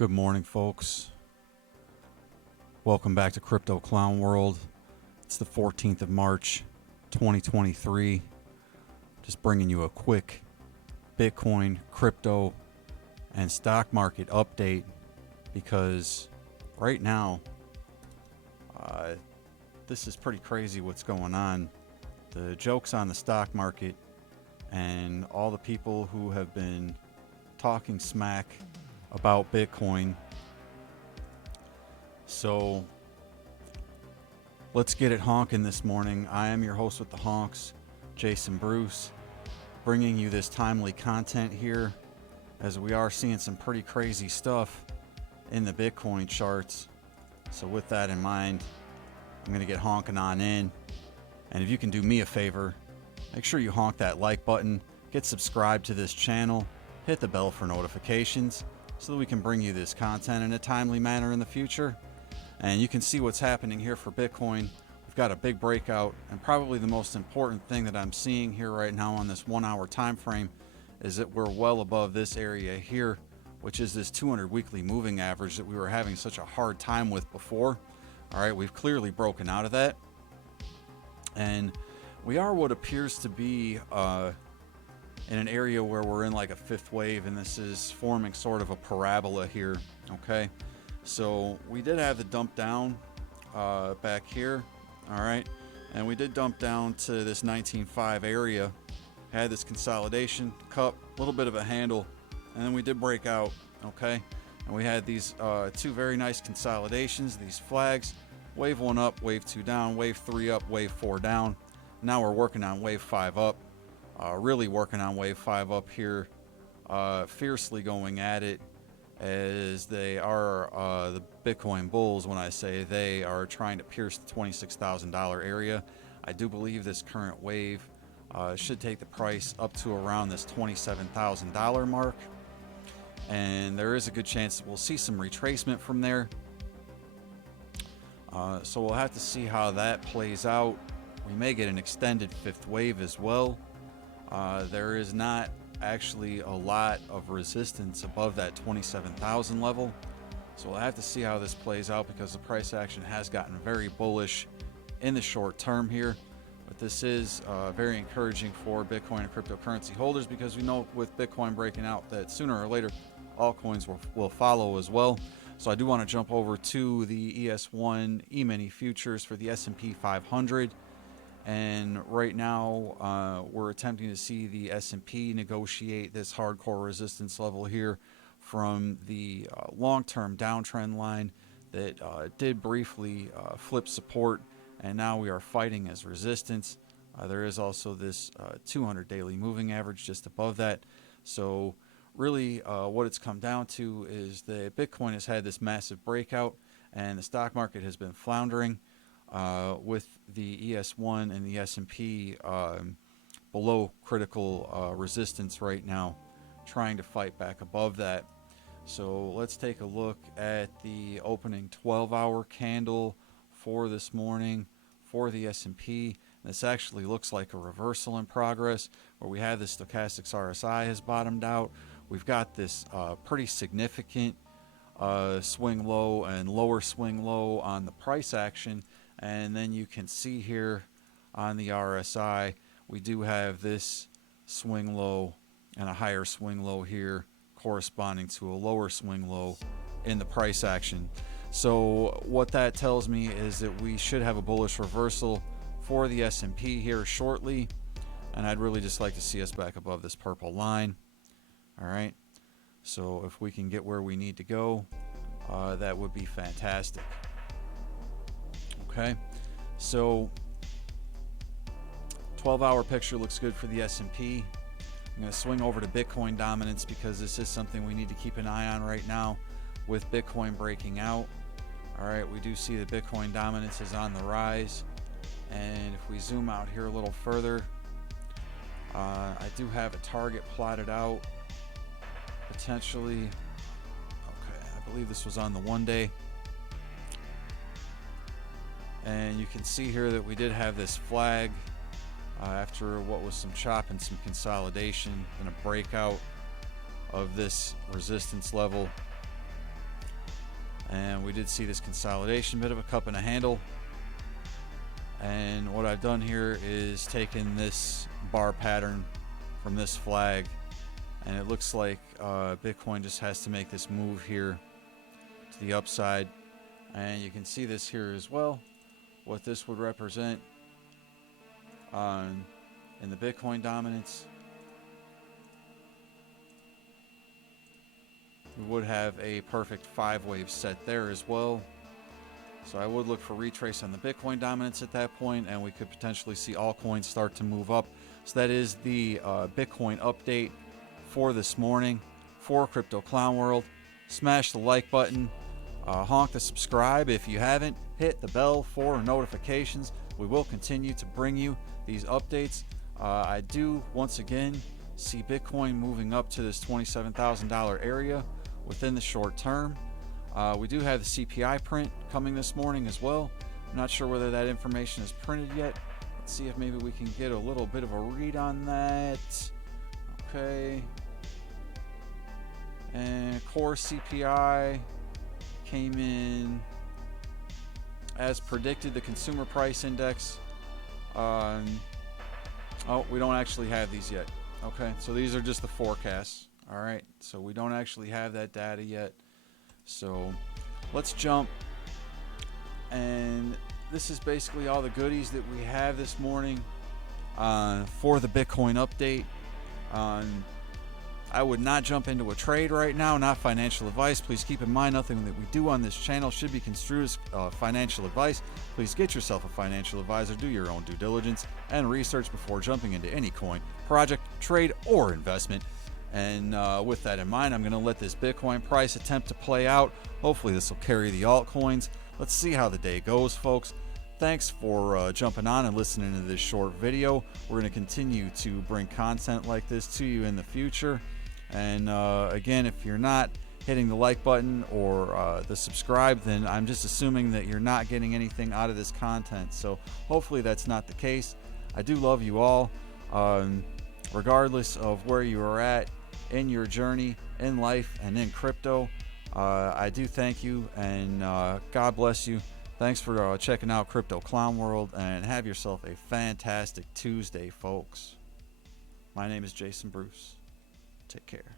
Good morning, folks. Welcome back to Crypto Clown World. It's the 14th of March, 2023. Just bringing you a quick Bitcoin, crypto, and stock market update because right now, this is pretty crazy what's going on. The joke's on the stock market and all the people who have been talking smack about Bitcoin. So let's get it honking this morning. I am your host with the honks, Jason Bruce, bringing you this timely content here as we are seeing some pretty crazy stuff in the Bitcoin charts. So with that in mind, I'm going to get honking on in. And if you can do me a favor, make sure you honk that like button, get subscribed to this channel, hit the bell for notifications so that we can bring you this content in a timely manner in the future. And you can see what's happening here for Bitcoin. We've got a big breakout, and probably the most important thing that I'm seeing here right now on this 1 hour time frame is that we're well above this area here, which is this 200 weekly moving average that we were having such a hard time with before. All right, we've clearly broken out of that, and we are what appears to be in an area where we're in like a fifth wave, and this is forming sort of a parabola here. Okay, so we did have the dump down back here. All right, and we did dump down to this 19.5 area, had this consolidation cup, a little bit of a handle, and then we did break out. Okay, and we had these two very nice consolidations, these flags, wave 1 up, wave 2 down, wave 3 up, wave 4 down. Now we're working on wave 5 up, really working on wave 5 up here, fiercely going at it, as they are the Bitcoin bulls. When I say they are trying to pierce the $26,000 area, I do believe this current wave should take the price up to around this $27,000 mark, and there is a good chance that we'll see some retracement from there. So we'll have to see how that plays out. We may get an extended fifth wave as well. There is not actually a lot of resistance above that 27,000 level, so we'll have to see how this plays out because the price action has gotten very bullish in the short term here. But this is very encouraging for Bitcoin and cryptocurrency holders because we know with Bitcoin breaking out that sooner or later altcoins will follow as well. So I do want to jump over to the ES1 E-mini futures for the S&P 500. And right now we're attempting to see the S&P negotiate this hardcore resistance level here from the long-term downtrend line that did briefly flip support, and now we are fighting as resistance. There is also this 200 daily moving average just above that. So really what it's come down to is that Bitcoin has had this massive breakout and the stock market has been floundering. With the ES1 and the S&P below critical resistance right now, trying to fight back above that. So let's take a look at the opening 12-hour candle for this morning for the S&P. This actually looks like a reversal in progress, where we have the stochastics RSI has bottomed out. We've got this pretty significant swing low and lower swing low on the price action. And then you can see here on the RSI, we do have this swing low and a higher swing low here corresponding to a lower swing low in the price action. So what that tells me is that we should have a bullish reversal for the S&P here shortly. And I'd really just like to see us back above this purple line. All right. So if we can get where we need to go, that would be fantastic. Okay, so 12-hour picture looks good for the S&P. I'm going to swing over to Bitcoin dominance because this is something we need to keep an eye on right now with Bitcoin breaking out. All right, we do see that Bitcoin dominance is on the rise. And if we zoom out here a little further, I do have a target plotted out potentially. Okay, I believe this was on the 1 day. And you can see here that we did have this flag after what was some chop and some consolidation and a breakout of this resistance level. And we did see this consolidation, bit of a cup and a handle. And what I've done here is taken this bar pattern from this flag, and it looks like Bitcoin just has to make this move here to the upside. And you can see this here as well, what this would represent in the Bitcoin dominance. We would have a perfect 5-wave set there as well. So I would look for retrace on the Bitcoin dominance at that point, and we could potentially see altcoins start to move up. So that is the Bitcoin update for this morning for Crypto Clown World. Smash the like button, honk the subscribe if you haven't, hit the bell for notifications. We will continue to bring you these updates. I do once again see Bitcoin moving up to this $27,000 area within the short term. We do have the CPI print coming this morning as well. I'm not sure whether that information is printed yet. Let's see if maybe we can get a little bit of a read on that. Okay. And core CPI came in as predicted. The consumer price index. Oh, we don't actually have these yet. Okay, so these are just the forecasts. All right, so we don't actually have that data yet. So let's jump, and this is basically all the goodies that we have this morning for the Bitcoin update. I would not jump into a trade right now, not financial advice. Please keep in mind nothing that we do on this channel should be construed as financial advice. Please get yourself a financial advisor, do your own due diligence and research before jumping into any coin, project, trade, or investment. And with that in mind, I'm going to let this Bitcoin price attempt to play out. Hopefully this will carry the altcoins. Let's see how the day goes, folks. Thanks for jumping on and listening to this short video. We're going to continue to bring content like this to you in the future. And again, if you're not hitting the like button or the subscribe, then I'm just assuming that you're not getting anything out of this content. So hopefully that's not the case. I do love you all, regardless of where you are at in your journey in life and in crypto. I do thank you, and God bless you. Thanks for checking out Crypto Clown World, and have yourself a fantastic Tuesday, folks. My name is Jason Bruce. Take care.